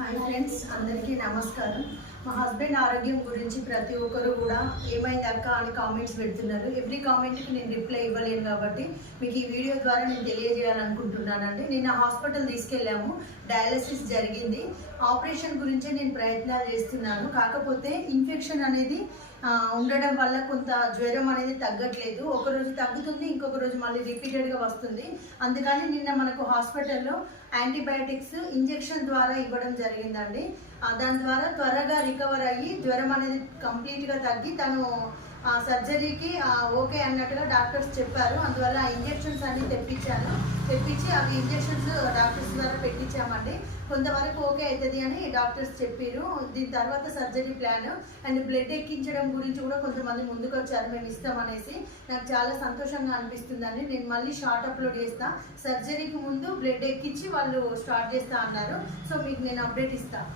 Hi friends, అందరికీ నమస్కారం. మా హస్బెండ్ ఆరోగ్యం గురించి ప్రతి ఒక్కరు కూడా ఏమైంది అక్క అని కామెంట్స్ పెడుతున్నారు. ఎవ్రీ కామెంట్కి నేను రిప్లై ఇవ్వలేను కాబట్టి మీకు ఈ వీడియో ద్వారా నేను తెలియజేయాలనుకుంటున్నానండి. నిన్న హాస్పిటల్ తీసుకెళ్ళాము, డయాలసిస్ జరిగింది. ఆపరేషన్ గురించే నేను ప్రయత్నాలు చేస్తున్నాను. కాకపోతే ఇన్ఫెక్షన్ అనేది ఉండడం వల్ల కొంత జ్వరం అనేది తగ్గట్లేదు. ఒకరోజు తగ్గుతుంది, ఇంకొక రోజు మళ్ళీ రిపీటెడ్గా వస్తుంది. అందుకని నిన్న మనకు హాస్పిటల్లో యాంటీబయాటిక్స్ ఇంజెక్షన్ ద్వారా ఇవ్వడం జరిగిందండి. దాని ద్వారా త్వరగా రికవర్ అయ్యి జ్వరం అనేది కంప్లీట్గా తగ్గి తను సర్జరీకి ఓకే అన్నట్టుగా డాక్టర్స్ చెప్పారు. అందువల్ల ఆ ఇంజెక్షన్స్ అన్ని తెప్పించి అవి ఇంజెక్షన్స్ డాక్టర్స్ ద్వారా పెట్టించామండి. కొంతవరకు ఓకే అవుతుంది అని డాక్టర్స్ చెప్పారు. దీని తర్వాత సర్జరీ ప్లాన్ అండ్ బ్లడ్ ఎక్కించడం గురించి కూడా కొంతమంది ముందుకు వచ్చారు, మేము ఇస్తామనేసి. నాకు చాలా సంతోషంగా అనిపిస్తుందండి. నేను మళ్ళీ షార్ట్ అప్లోడ్ చేస్తా. సర్జరీకి ముందు బ్లడ్ ఎక్కించి వాళ్ళు స్టార్ట్ చేస్తా అన్నారు. సో మీకు నేను అప్డేట్ ఇస్తాను.